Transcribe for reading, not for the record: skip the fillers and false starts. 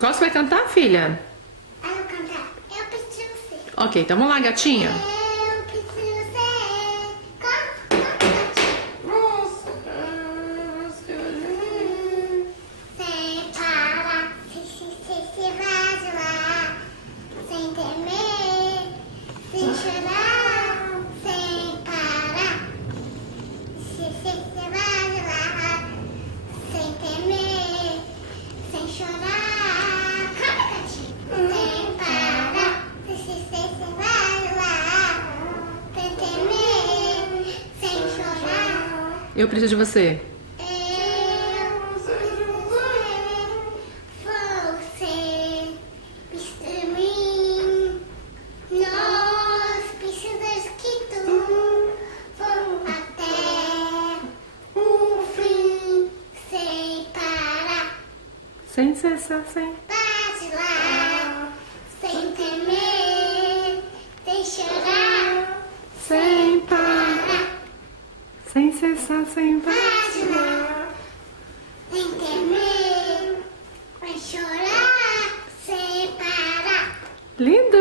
Qual você vai cantar, filha? Eu vou cantar. Eu preciso ser. Ok, então vamos lá, gatinha. Eu preciso ser. Canta, gatinho. Nossa, Sem parar, se vacilar, sem temer, sem chorar, sem parar, se vacilar, sem temer, sem chorar. Canta, gatinho. Sem parar, se vacilar, sem temer, sem chorar. eu preciso de você. Você precisa de mim. Nós precisamos que tu vamos até o fim, sem parar, Sem cessar, sem. vacilar, sem temer, sem chorar, Sem parar. Sem cessar, sem parar. vacilar, sem temer, sem chorar, sem parar. Lindo!